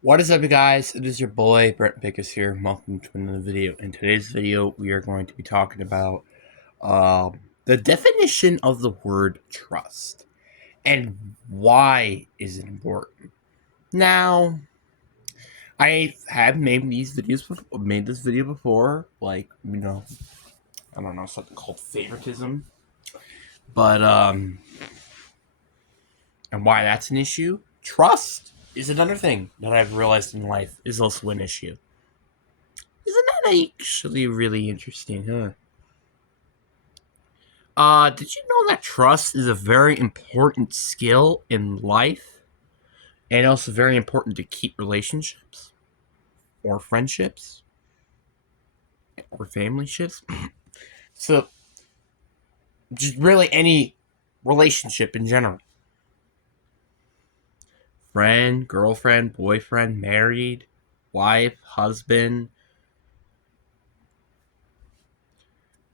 What is up, you guys? It is your boy Brent Pickus here. Welcome to another video. In today's video, we are going to be talking about the definition of the word trust and why is it important. Now, I have made this video before, I don't know, something called favoritism, but and why that's an issue. Trust is another thing that I've realized in life is also an issue. Isn't that actually really interesting, huh? Did you know that trust is a very important skill in life and also very important to keep relationships or friendships or family ships? So, just really any relationship in general. Friend, girlfriend, boyfriend, married, wife, husband,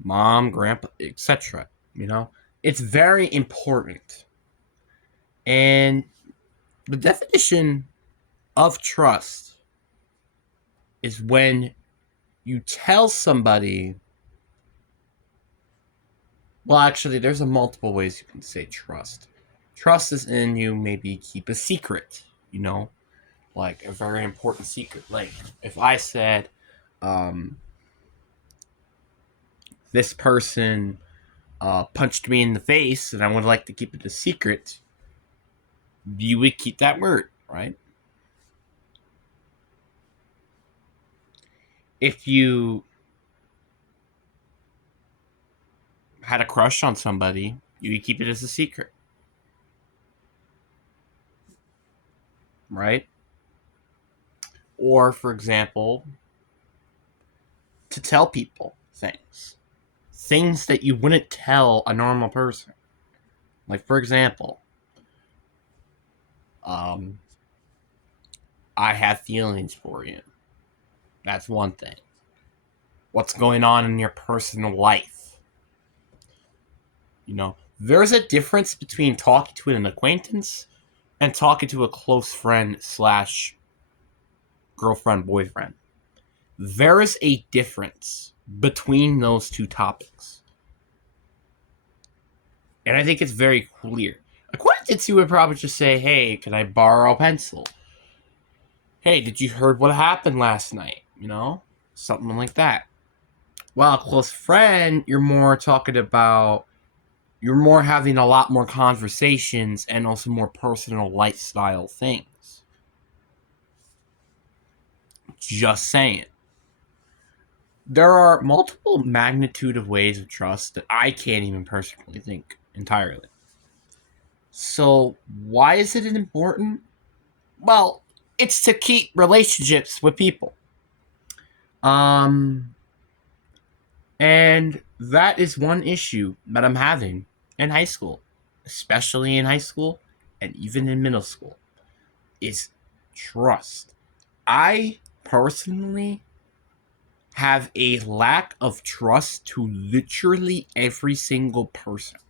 mom, grandpa, etc. You know, it's very important. And the definition of trust is when you tell somebody. Well, actually, there's a multiple ways you can say trust. Trust is in you maybe keep a secret, like a very important secret. Like if I said, um, this person punched me in the face and I would like to keep it a secret, you would keep that word, right? If you had a crush on somebody, you would keep it as a secret, right? Or, for example, to tell people things that you wouldn't tell a normal person. Like, for example, um, I have feelings for you. That's one thing. What's going on in your personal life? There's a difference between talking to an acquaintance and talking to a close friend slash girlfriend, boyfriend. There is a difference between those two topics. And I think it's very clear. Acquaintance, you would probably just say, hey, can I borrow a pencil? Hey, did you heard what happened last night? Something like that. While a close friend, you're more having a lot more conversations and also more personal lifestyle things. Just saying. There are multiple magnitude of ways of trust that I can't even personally think entirely. So, why is it important? Well, it's to keep relationships with people. Um, and that is one issue that I'm having in high school, especially in high school and even in middle school, is trust. I personally have a lack of trust to literally every single person.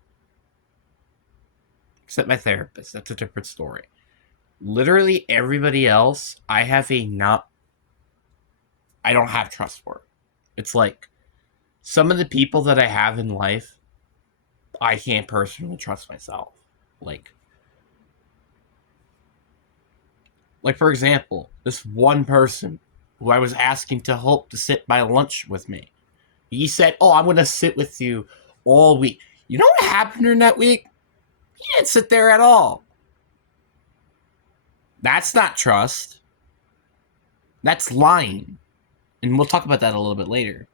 Except my therapist. That's a different story. Literally everybody else, I don't have trust for. It's like some of the people that I have in life, I can't personally trust myself. Like for example, this one person who I was asking to help to sit by lunch with me. He said, "Oh, I'm going to sit with you all week." You know what happened during that week? He didn't sit there at all. That's not trust. That's lying. And we'll talk about that a little bit later.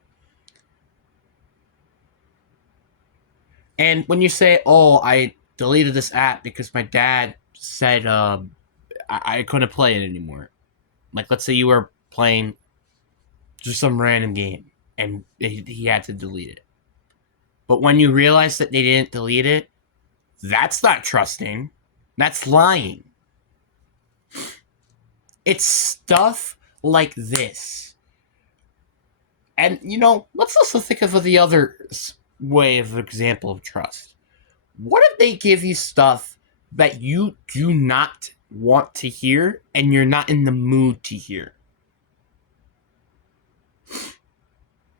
And when you say, "Oh, I deleted this app because my dad said I couldn't play it anymore." Like, let's say you were playing just some random game and he had to delete it. But when you realize that they didn't delete it, that's not trusting. That's lying. It's stuff like this. And, let's also think of the other way of example of trust. What if they give you stuff that you do not want to hear and you're not in the mood to hear.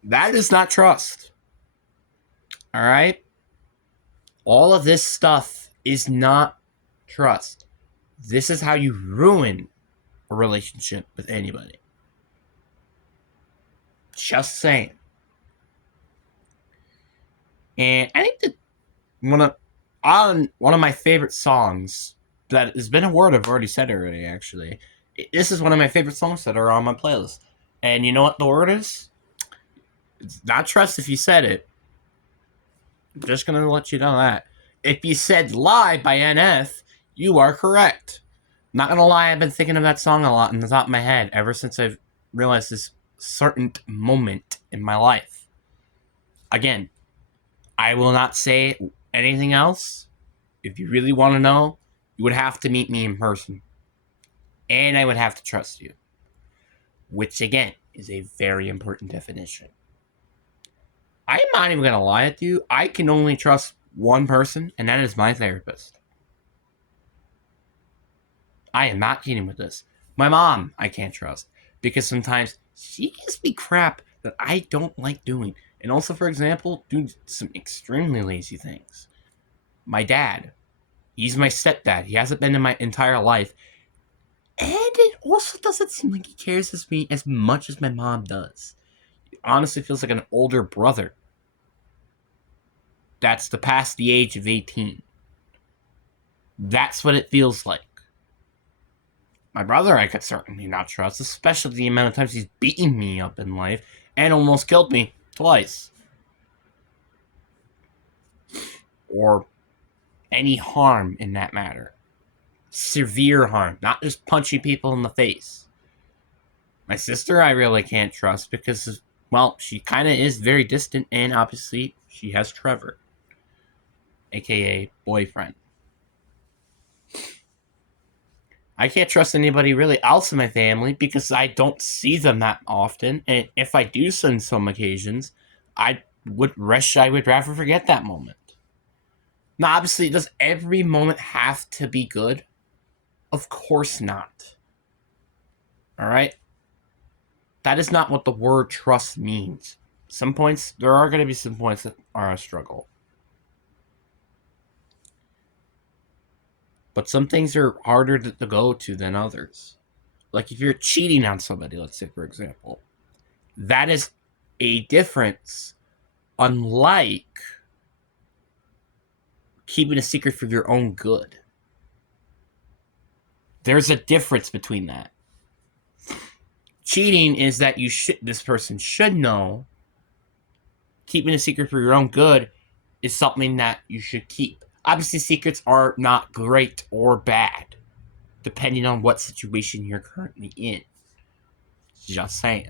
That is not trust. All right? All of this stuff is not trust. This is how you ruin a relationship with anybody. Just saying. And I think that one of my favorite songs that has been a word I've already said already, actually. This is one of my favorite songs that are on my playlist. And you know what the word is? It's not trust if you said it. I'm just gonna let you know that. If you said lie by NF, you are correct. Not gonna lie, I've been thinking of that song a lot in the top of my head ever since I've realized this certain moment in my life. Again, I will not say anything else. If you really want to know, you would have to meet me in person. And I would have to trust you. Which, again, is a very important definition. I'm not even going to lie to you. I can only trust one person, and that is my therapist. I am not kidding with this. My mom, I can't trust. Because sometimes she gives me crap that I don't like doing. And also, for example, do some extremely lazy things. My dad, he's my stepdad. He hasn't been in my entire life. And it also doesn't seem like he cares as me as much as my mom does. It honestly feels like an older brother. That's past the age of 18. That's what it feels like. My brother I could certainly not trust, especially the amount of times he's beaten me up in life and almost killed me twice. Or any harm in that matter. Severe harm, not just punching people in the face. My sister I really can't trust because, well, she kind of is very distant, and obviously she has Trevor, aka boyfriend. I can't trust anybody really else in my family because I don't see them that often, and if I do on some occasions, I would rather forget that moment. Now, obviously, does every moment have to be good? Of course not. All right? That is not what the word trust means. There are going to be some points that are a struggle. But some things are harder to go to than others. Like if you're cheating on somebody, let's say, for example, that is a difference, unlike keeping a secret for your own good. There's a difference between that. Cheating is that this person should know. Keeping a secret for your own good is something that you should keep. Obviously, secrets are not great or bad, depending on what situation you're currently in. Just saying.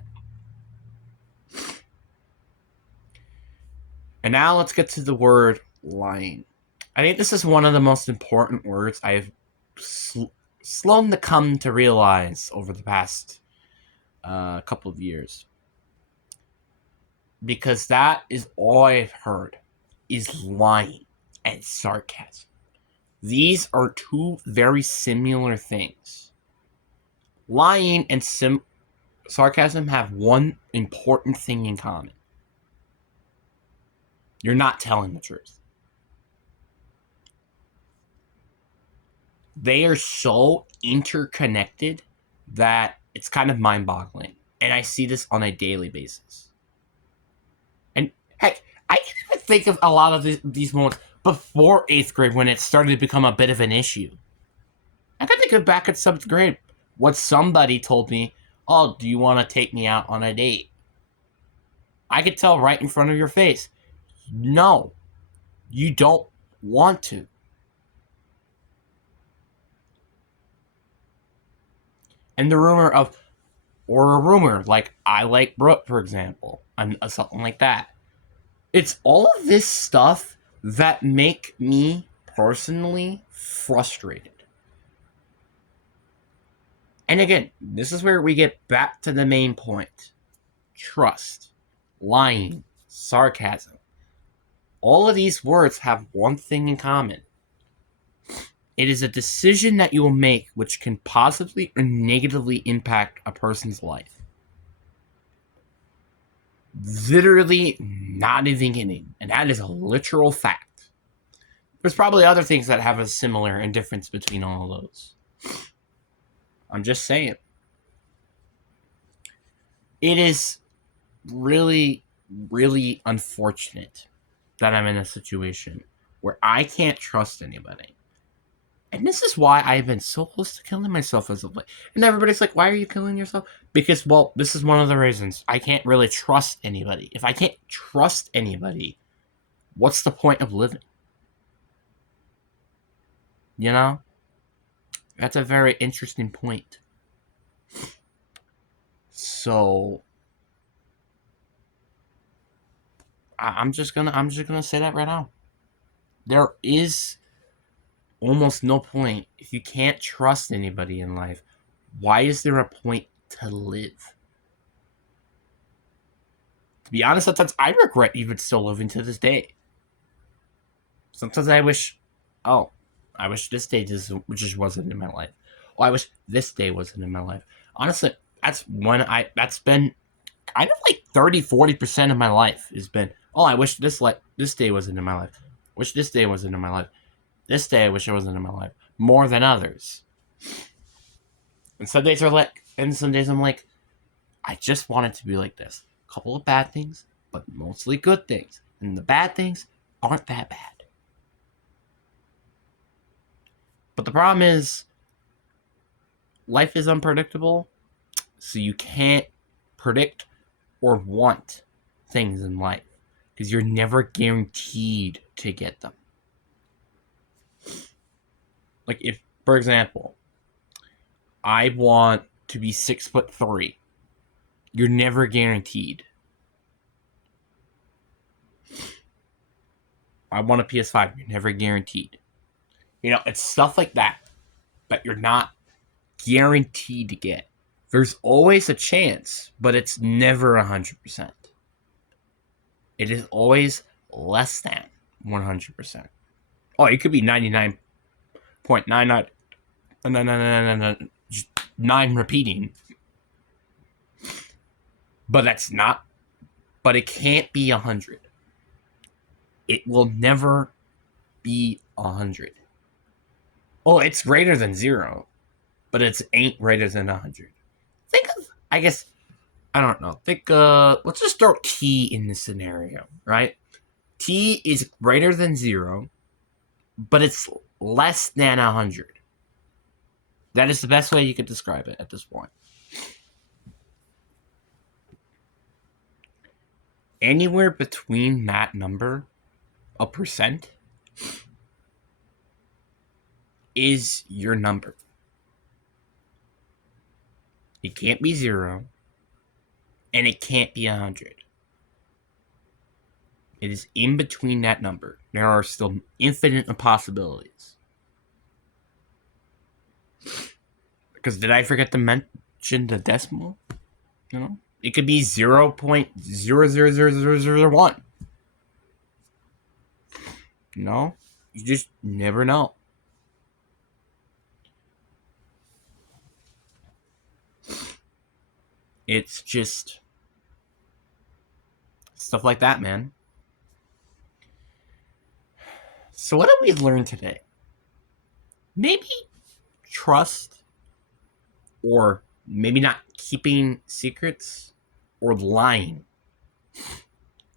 And now let's get to the word lying. I think this is one of the most important words I've slown to come to realize over the past couple of years. Because that is all I've heard is lying and sarcasm. These are two very similar things. Lying and sarcasm have one important thing in common. You're not telling the truth. They are so interconnected that it's kind of mind-boggling. And I see this on a daily basis. And heck, I can even think of a lot of these moments before 8th grade when it started to become a bit of an issue. I can think of back at 7th grade what somebody told me, oh, do you want to take me out on a date? I could tell right in front of your face, no, you don't want to. And the rumor like I like Brooke, for example, and something like that. It's all of this stuff that make me personally frustrated. And again, this is where we get back to the main point. Trust, lying, sarcasm. All of these words have one thing in common. It is a decision that you will make which can positively or negatively impact a person's life. Literally not even kidding. And that is a literal fact. There's probably other things that have a similar and difference between all of those. I'm just saying. It is really, really unfortunate that I'm in a situation where I can't trust anybody. And this is why I've been so close to killing myself as of late. And everybody's like, why are you killing yourself? Because, well, this is one of the reasons. I can't really trust anybody. If I can't trust anybody, what's the point of living? You know? That's a very interesting point. So I'm just gonna say that right now. There is almost no point if you can't trust anybody in life. Why is there a point to live? To be honest, sometimes I regret even still living to this day. Sometimes I wish, I wish this day just wasn't in my life. Oh, I wish this day wasn't in my life. Honestly, that's been kind of like 30-40% of my life has been, I wish this day wasn't in my life. Wish this day wasn't in my life. This day I wish it wasn't in my life. More than others. And some days I'm like, I just want it to be like this. A couple of bad things, but mostly good things. And the bad things aren't that bad. But the problem is, life is unpredictable, so you can't predict or want things in life because you're never guaranteed to get them. Like, if, for example, I want to be 6'3", you're never guaranteed. I want a PS5, you're never guaranteed. You know, it's stuff like that you're not guaranteed to get. There's always a chance, but it's never 100%. It is always less than 100%. Oh, it could be 99.999999 repeating. But that's not. But it can't be 100. It will never be 100. Oh, it's greater than 0, but it ain't greater than 100. Think of, I guess, I don't know. Let's just throw T in this scenario, right? T is greater than 0, but it's less than 100. That is the best way you could describe it at this point. Anywhere between that number, a percent, is your number. It can't be 0, and it can't be 100. It is in between that number. There are still infinite possibilities. Because did I forget to mention the decimal? You know, it could be 0.000001. You just never know. It's just stuff like that, man. So what did we learn today? Maybe trust, or maybe not keeping secrets, or lying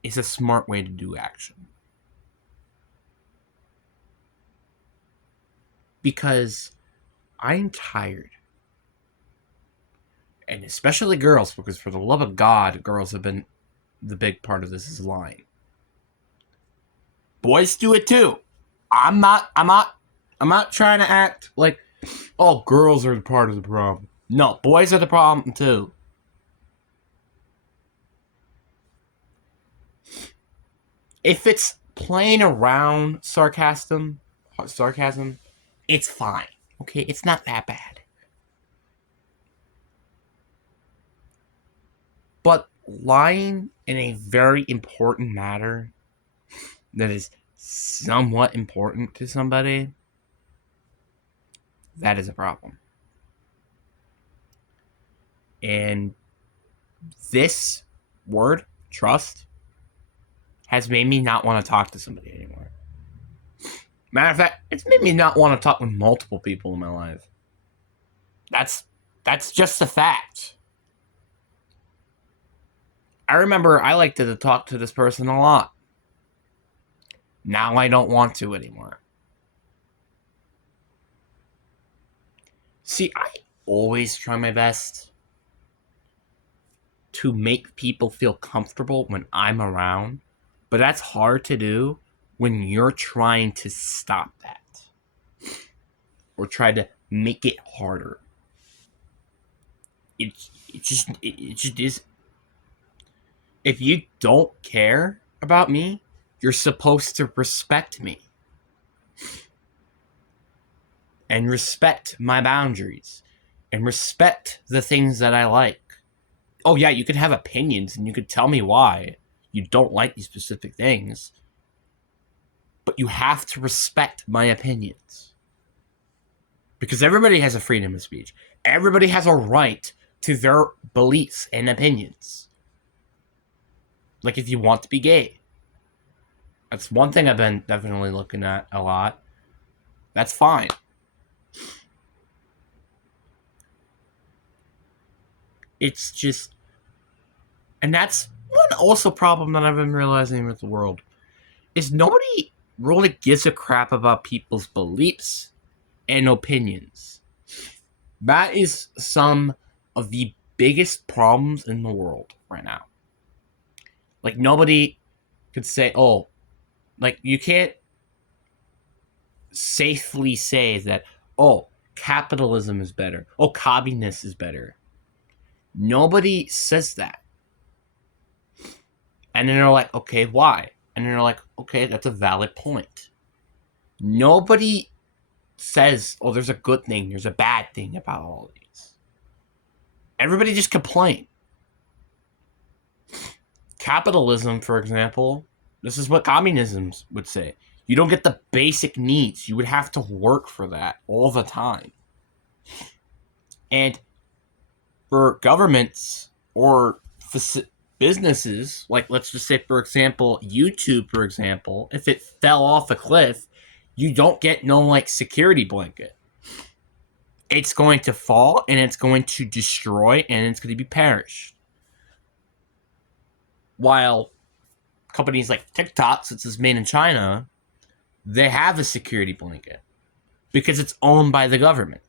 is a smart way to do action. Because I'm tired. And especially girls, because for the love of God, girls have been the big part of this is lying. Boys do it too. I'm not trying to act like, oh, girls are the part of the problem. No, boys are the problem too. If it's playing around sarcasm, it's fine. Okay, it's not that bad. But lying in a very important matter that is somewhat important to somebody, that is a problem. And this word, trust, has made me not want to talk to somebody anymore. Matter of fact, it's made me not want to talk with multiple people in my life. That's just a fact. I remember I liked to talk to this person a lot. Now I don't want to anymore. See, I always try my best to make people feel comfortable when I'm around, but that's hard to do when you're trying to stop that or try to make it harder. It just is. If you don't care about me, you're supposed to respect me and respect my boundaries and respect the things that I like. Oh yeah, you could have opinions and you could tell me why you don't like these specific things, but you have to respect my opinions. Because everybody has a freedom of speech. Everybody has a right to their beliefs and opinions. Like if you want to be gay. That's one thing I've been definitely looking at a lot. That's fine. It's just, and that's one also problem that I've been realizing with the world is nobody really gives a crap about people's beliefs and opinions. That is some of the biggest problems in the world right now. Like nobody could say, oh, like you can't safely say that, oh, capitalism is better. Oh, communism is better. Nobody says that. And then they're like, okay, why? And then they're like, okay, that's a valid point. Nobody says, oh, there's a good thing, there's a bad thing about all of these. Everybody just complain. Capitalism, for example, this is what communism would say. You don't get the basic needs. You would have to work for that all the time. And for governments or businesses, like let's just say, for example, YouTube, for example, if it fell off a cliff, you don't get no like security blanket. It's going to fall and it's going to destroy and it's going to be perished. While companies like TikTok, since it's made in China, they have a security blanket because it's owned by the government.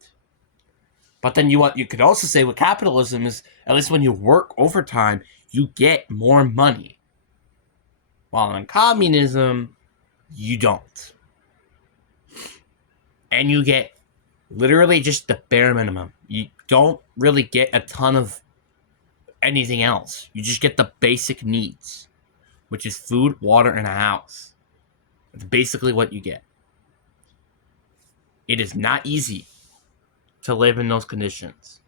But then you could also say with capitalism is at least when you work overtime, you get more money. While in communism, you don't. And you get literally just the bare minimum. You don't really get a ton of anything else. You just get the basic needs, which is food, water, and a house. That's basically what you get. It is not easy to live in those conditions.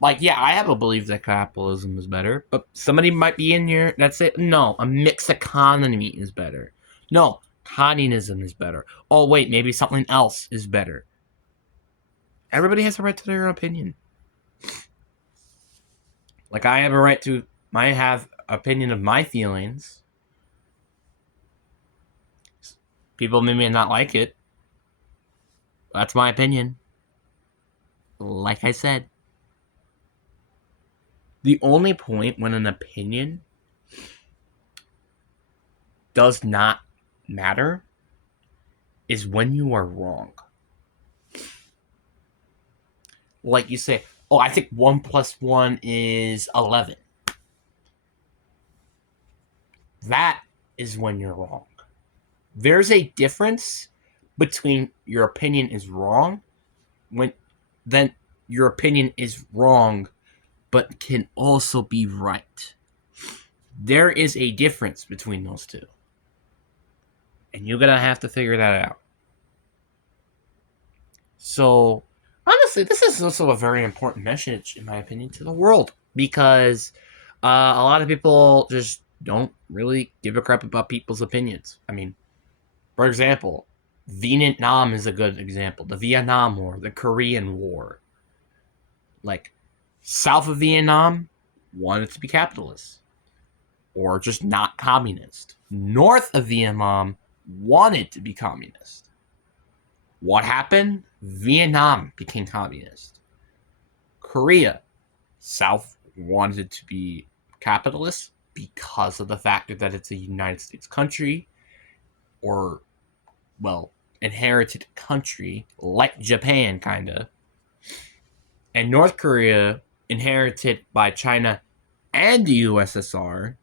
Like, yeah, I have a belief that capitalism is better, but somebody might be in here that say, no, a mixed economy is better. No, communism is better. Oh, wait, maybe something else is better. Everybody has a right to their opinion. Like, I have a right to, I have opinion of my feelings. People may not like it. That's my opinion. Like I said. The only point when an opinion does not matter is when you are wrong. Like you say, oh, I think 1 plus 1 is 11. That is when you're wrong. There's a difference between your opinion is wrong when then your opinion is wrong but can also be right. There is a difference between those two. And you're going to have to figure that out. So, honestly, this is also a very important message, in my opinion, to the world. Because a lot of people just don't really give a crap about people's opinions. I mean, for example, Vietnam is a good example. The Vietnam War, the Korean War. Like, south of Vietnam wanted to be capitalist or just not communist. North of Vietnam wanted to be communist. What happened? Vietnam became communist. Korea, South wanted to be capitalist because of the fact that it's a United States country, or, well, inherited country, like Japan, kind of. And North Korea, inherited by China and the USSR,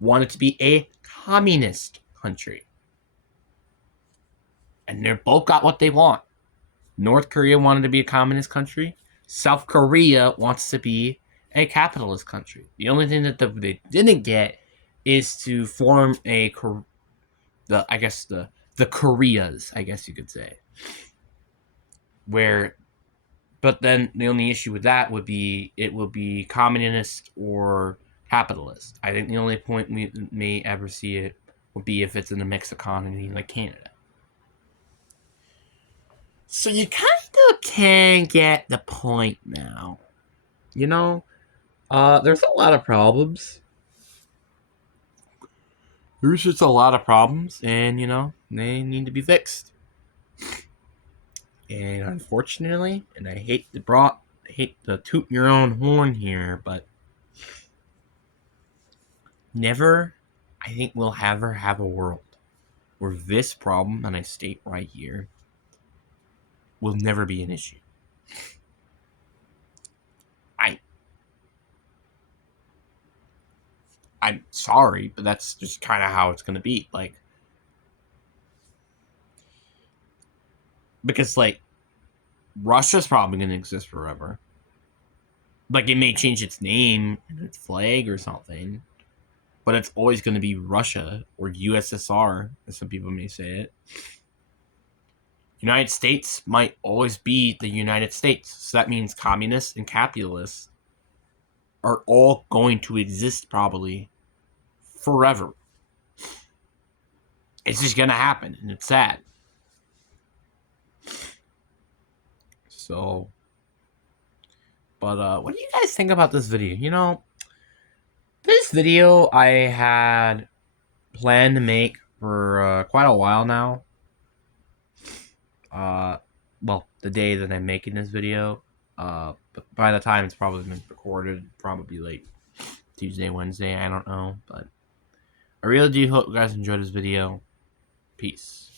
wanted to be a communist country. And they both got what they want. North Korea wanted to be a communist country. South Korea wants to be a capitalist country. The only thing that they didn't get is to form the Koreas, I guess you could say. But then the only issue with that would be it will be communist or capitalist. I think the only point we may ever see it would be if it's in a mixed economy like Canada. So you kind of can get the point now. You know, there's a lot of problems. There's just a lot of problems, and they need to be fixed. And unfortunately, and I hate to toot your own horn here, but never, I think we'll ever have a world where this problem, and I state right here, will never be an issue. I'm sorry, but that's just kind of how it's going to be. Because, Russia's probably going to exist forever. It may change its name and its flag or something, but it's always going to be Russia, or USSR, as some people may say it. United States might always be the United States. So that means communists and capitalists are all going to exist probably forever. It's just going to happen, and it's sad. So, but what do you guys think about this video? This video I had planned to make for quite a while now. Well, the day that I'm making this video. But by the time it's probably been recorded, probably Tuesday, Wednesday, I don't know. But I really do hope you guys enjoyed this video. Peace.